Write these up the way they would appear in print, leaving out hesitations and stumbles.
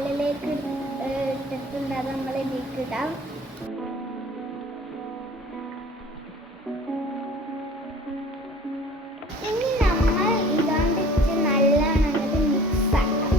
ബൗളിലേക്ക് ഇട്ടിട്ടുണ്ട്. അത് നമ്മൾ ഇതിലേക്ക് ഇടാം. ഇനി നമ്മൾ ഇതാണ്ടിട്ട് നല്ലോണം അങ്ങോട്ട് മിക്സ് ആക്കാം.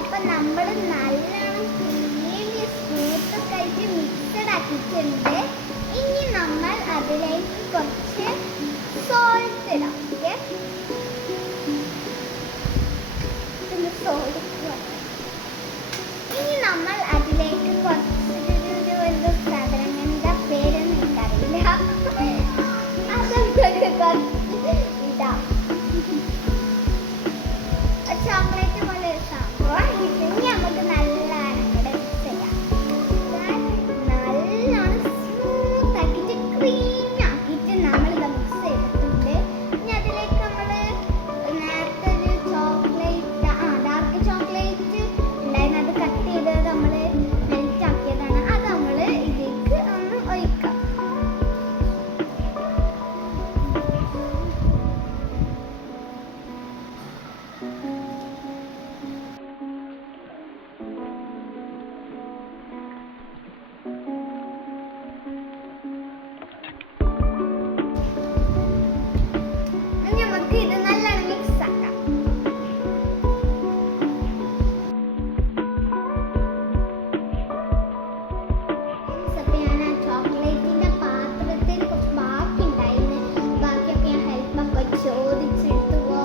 അപ്പം നമ്മൾ നല്ലോണം ക്രീമി സ്മൂത്തൊക്കെ ആയിട്ട് മിക്സഡ് ആക്കിയിട്ടുണ്ട്. ഇനി നമ്മൾ അതിലേക്ക് കുറച്ച് സോൾട്ട് ഇടാം. Okay, salt. ഇനി നമ്മൾ അതിലേക്ക് കുറച്ച് ഒരു സാധനങ്ങളുടെ പേരൊന്നും എനിക്കറിയില്ല, അതൊക്കെ കുറച്ച് ഇടാം. ചോക്ലേറ്റ് പോലെ സംഭവം. ഇനി നമുക്ക് നല്ലോണം കൂടെ മിക്സ് ചെയ്യാം. നല്ലോണം സ്മൂത്ത് ആക്കിയിട്ട് ക്രീം ആക്കിയിട്ട് നമ്മളിത് മിക്സ് ചെയ്തിട്ടുണ്ട്. ഇനി അതിലേക്ക് നമ്മൾ നേരത്തെ ഒരു ഡാർക്ക് ചോക്ലേറ്റ് ഉണ്ടായിരുന്നു, അത് കട്ട് ചെയ്തത് നമ്മൾ മെൽറ്റ് ആക്കിയതാണ്. അത് നമ്മൾ ഇതിലേക്ക് ഒന്ന് ഒഴിക്കാം. ഇത് നല്ലോണം മിക്സ് ആക്കാം. ഞാൻ ആ ചോക്ലേറ്റിന്റെ പാത്രത്തിൽ കുറച്ച് ബാക്കി ഉണ്ടായിരുന്നു. ബാക്കിയൊക്കെ ഞാൻ ഹെൽപ്പൊക്കെ ചോദിച്ചെടുത്തു,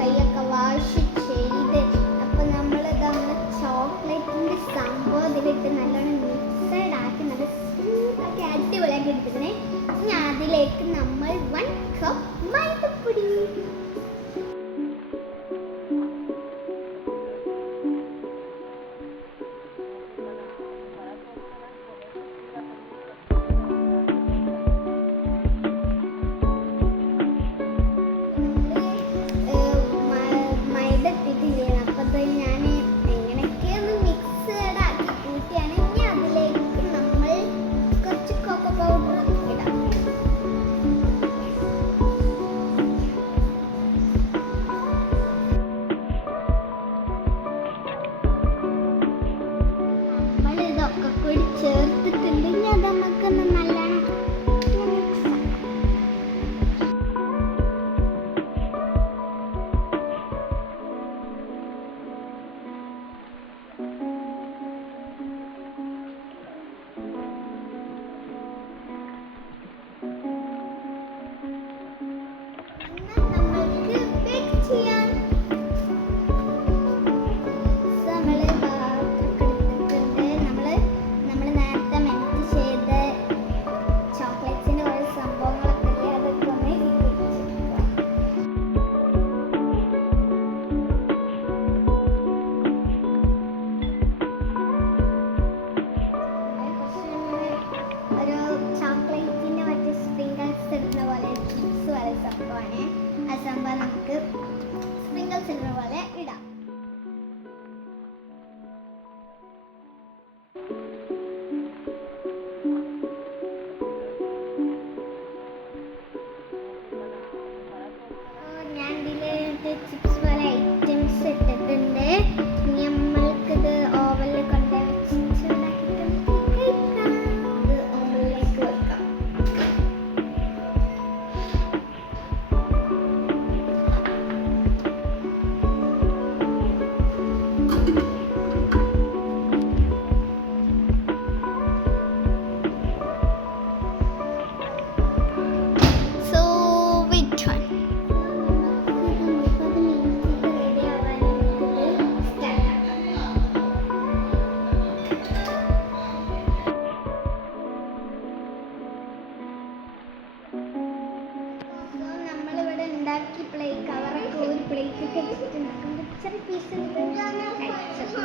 കൈയൊക്കെ വാഷ് ചെയ്ത്. അപ്പം നമ്മളിത് നമ്മുടെ ചോക്ലേറ്റിന്റെ സംഭവം ഇതിലിട്ട് നല്ലോണം മിക്സഡ് ആക്കി നല്ല സ്മൂത്താക്കി അടിപൊളിയാക്കി എടുത്തിട്ടുണ്ട്. ഇനി അതിലേക്ക് നമ്മൾ 1 കപ്പ് മൈദപ്പൊടി. മൈദ ഇട്ടിട്ടില്ല, അപ്പം ഞാൻ എങ്ങനെയൊക്കെയൊന്ന് മിക്സഡ് ആക്കി കൂട്ടിയാണ്. ഇനി അതിലേക്ക് നമ്മൾ കുറച്ച് കൊക്കോ പൗഡർ ഇടാം. ഇതൊക്കെ കൂടി ചേർത്തിട്ടുണ്ട്. ഇനി അത് നമുക്കൊന്ന് നല്ലോണം മിക്സ് ആക്കാം. നമ്മൾക്ക് ബേക്ക് ചെയ്യാം. സംഭവമാണ്. ആ സംഭവം നമുക്ക് സ്പ്രിങ്കിൾസ് ഇടുന്ന പോലെ ഇടാം. ഞാൻ ഇതിൽ ചിപ്സ് പോലെ ഐറ്റംസ് ഇട്ടിട്ടുണ്ട്. ഇനി നമ്മൾക്കിത് ഓവനിൽ കൊണ്ടുപോയി വെച്ചിട്ട് കഴിക്കാം. ഇത് ഓവനിലേക്ക് വെക്കാം. പ്ലേറ്റ് കവറൊക്കെ ഒരു പ്ലേറ്റ് ഒക്കെ വെച്ചിട്ട് ചെറിയ പീസ് കഴിച്ചത്.